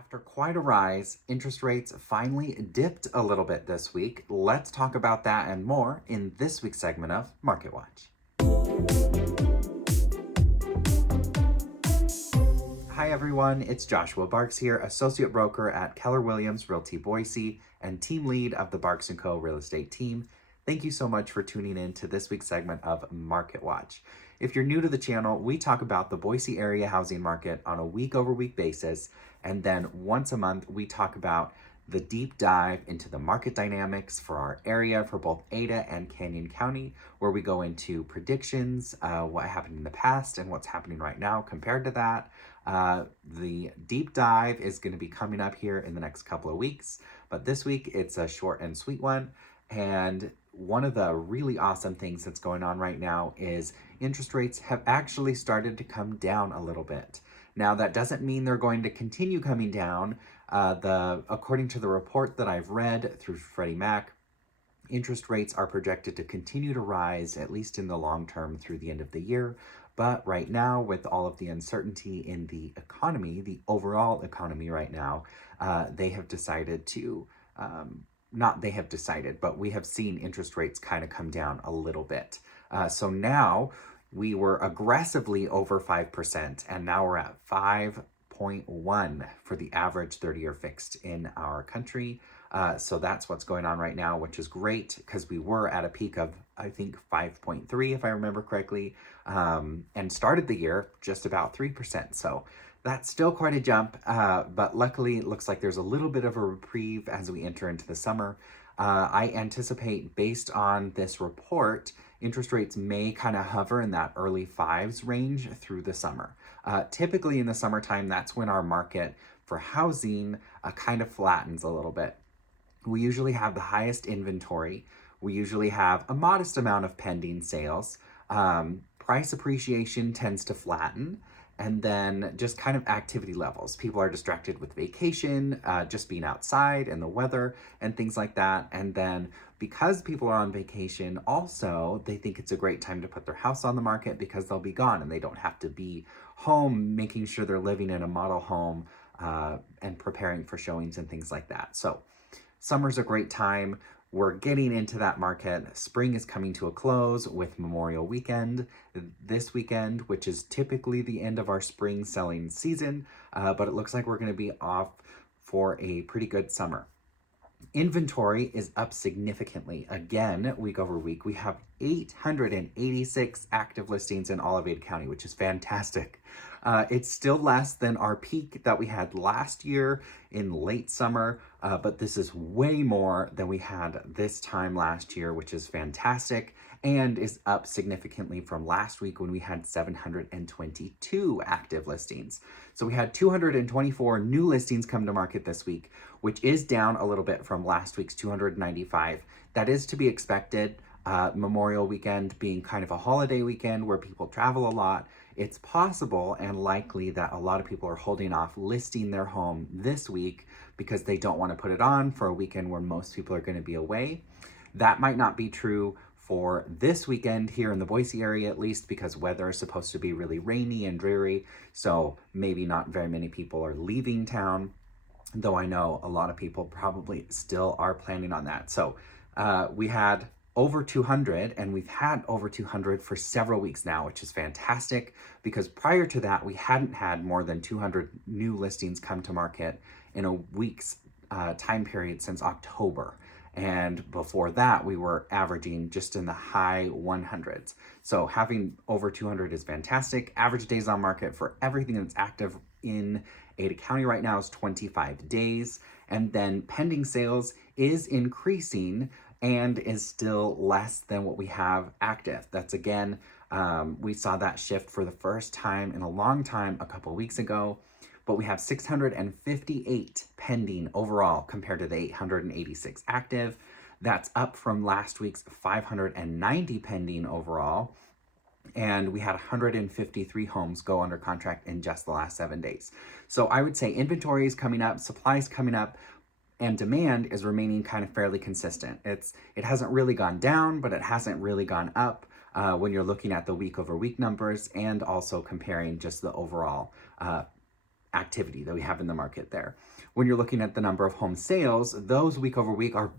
After quite a rise, interest rates finally dipped a little bit this week. Let's talk about that and more in this week's segment of Market Watch. Hi everyone, it's Joshua Barks here, associate broker at Keller Williams Realty Boise and team lead of the Barks & Co. real estate team. Thank you so much for tuning in to this week's segment of Market Watch. If you're new to the channel, we talk about the Boise area housing market on a week-over-week basis, and then once a month we talk about the deep dive into the market dynamics for our area for both Ada and Canyon County, where we go into predictions, what happened in the past and what's happening right now compared to that. The deep dive is going to be coming up here in the next couple of weeks, but this week it's a short and sweet one. And one of the really awesome things that's going on right now is interest rates have actually started to come down a little bit. Now, that doesn't mean they're going to continue coming down. According to the report that I've read through Freddie Mac, interest rates are projected to continue to rise, at least in the long term, through the end of the year. But right now, with all of the uncertainty in the economy, the overall economy right now, they have decided to, not they have decided, but we have seen interest rates kind of come down a little bit. So now we were aggressively over 5%, and now we're at 5.1 for the average 30-year fixed in our country. So that's what's going on right now, which is great because we were at a peak of, I think, 5.3, if I remember correctly, and started the year just about 3%. So that's still quite a jump, but luckily it looks like there's a little bit of a reprieve as we enter into the summer. I anticipate, based on this report, interest rates may kind of hover in that early fives range through the summer. Typically in the summertime, that's when our market for housing kind of flattens a little bit. We usually have the highest inventory. We usually have a modest amount of pending sales. Price appreciation tends to flatten. And then just kind of activity levels. People are distracted with vacation, just being outside and the weather and things like that. And then because people are on vacation, also, they think it's a great time to put their house on the market because they'll be gone and they don't have to be home making sure they're living in a model home and preparing for showings and things like that. So summer's a great time. We're getting into that market. Spring is coming to a close with Memorial Weekend this weekend, which is typically the end of our spring selling season, but it looks like we're going to be off for a pretty good summer. Inventory is up significantly. Again, week over week, we have 886 active listings in all of Ada County, which is fantastic. It's still less than our peak that we had last year in late summer, but this is way more than we had this time last year, which is fantastic and is up significantly from last week when we had 722 active listings. So we had 224 new listings come to market this week, which is down a little bit from last week's 295. That is to be expected. Memorial Weekend being kind of a holiday weekend where people travel a lot, it's possible and likely that a lot of people are holding off listing their home this week because they don't want to put it on for a weekend where most people are going to be away. That might not be true for this weekend here in the Boise area, at least, because weather is supposed to be really rainy and dreary. So maybe not very many people are leaving town, though I know a lot of people probably still are planning on that. So we had over 200, and we've had over 200 for several weeks now, which is fantastic because prior to that, we hadn't had more than 200 new listings come to market in a week's time period since October. And before that, we were averaging just in the high 100s. So having over 200 is fantastic. Average days on market for everything that's active in Ada County right now is 25 days. And then pending sales is increasing and is still less than what we have active. That's again, we saw that shift for the first time in a long time a couple weeks ago, but we have 658 pending overall compared to the 886 active. That's up from last week's 590 pending overall. And we had 153 homes go under contract in just the last 7 days. So I would say inventory is coming up, supply is coming up, and demand is remaining kind of fairly consistent. It hasn't really gone down, but it hasn't really gone up when you're looking at the week over week numbers and also comparing just the overall activity that we have in the market there. When you're looking at the number of home sales, those week over week are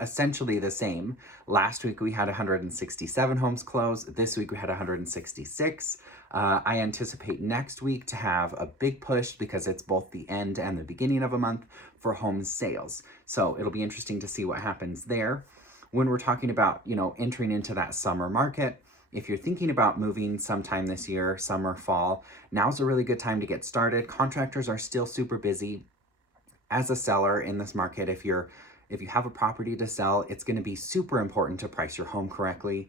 essentially the same. Last week we had 167 homes close. This week we had 166. I anticipate next week to have a big push because it's both the end and the beginning of a month for home sales. So it'll be interesting to see what happens there. When we're talking about, entering into that summer market, if you're thinking about moving sometime this year, summer, fall, now's a really good time to get started. Contractors are still super busy. As a seller in this market, if you have a property to sell, it's going to be super important to price your home correctly.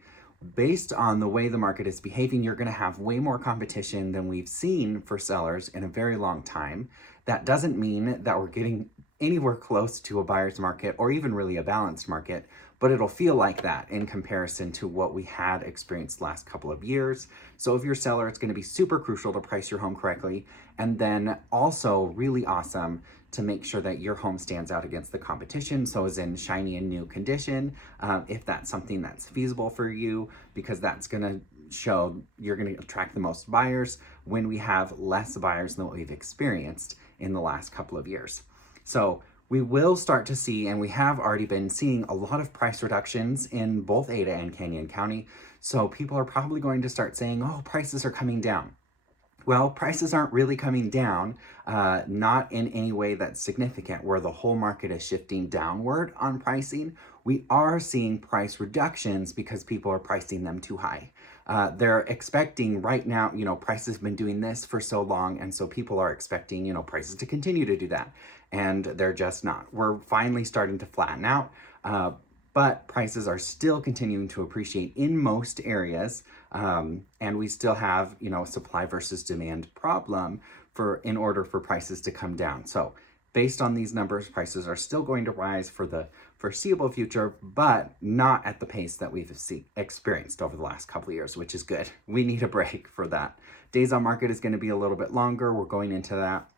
Based on the way the market is behaving, you're going to have way more competition than we've seen for sellers in a very long time. That doesn't mean that we're getting anywhere close to a buyer's market or even really a balanced market, but it'll feel like that in comparison to what we had experienced the last couple of years. So if you're a seller, it's going to be super crucial to price your home correctly, and then also really awesome to make sure that your home stands out against the competition. So is in shiny and new condition, if that's something that's feasible for you, because that's going to show you're going to attract the most buyers when we have less buyers than what we've experienced in the last couple of years. So we will start to see, and we have already been seeing, a lot of price reductions in both Ada and Canyon County. So people are probably going to start saying, oh, prices are coming down. Well, prices aren't really coming down, not in any way that's significant where the whole market is shifting downward on pricing. We are seeing price reductions because people are pricing them too high. They're expecting right now, prices have been doing this for so long, and so people are expecting, prices to continue to do that, and they're just not. We're finally starting to flatten out. But prices are still continuing to appreciate in most areas, and we still have, supply versus demand problem in order for prices to come down. So based on these numbers, prices are still going to rise for the foreseeable future, but not at the pace that we've experienced over the last couple of years, which is good. We need a break for that. Days on market is going to be a little bit longer. We're going into that,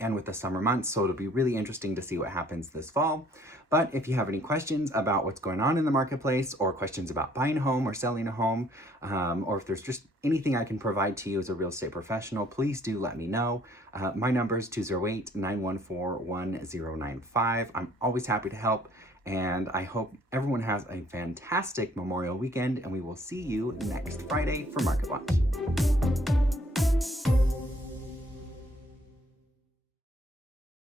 and with the summer months, so it'll be really interesting to see what happens this fall. But if you have any questions about what's going on in the marketplace, or questions about buying a home or selling a home, or if there's just anything I can provide to you as a real estate professional, please do let me know. My number is 208-914-1095. I'm always happy to help, and I hope everyone has a fantastic Memorial weekend, and we will see you next Friday for Market Watch.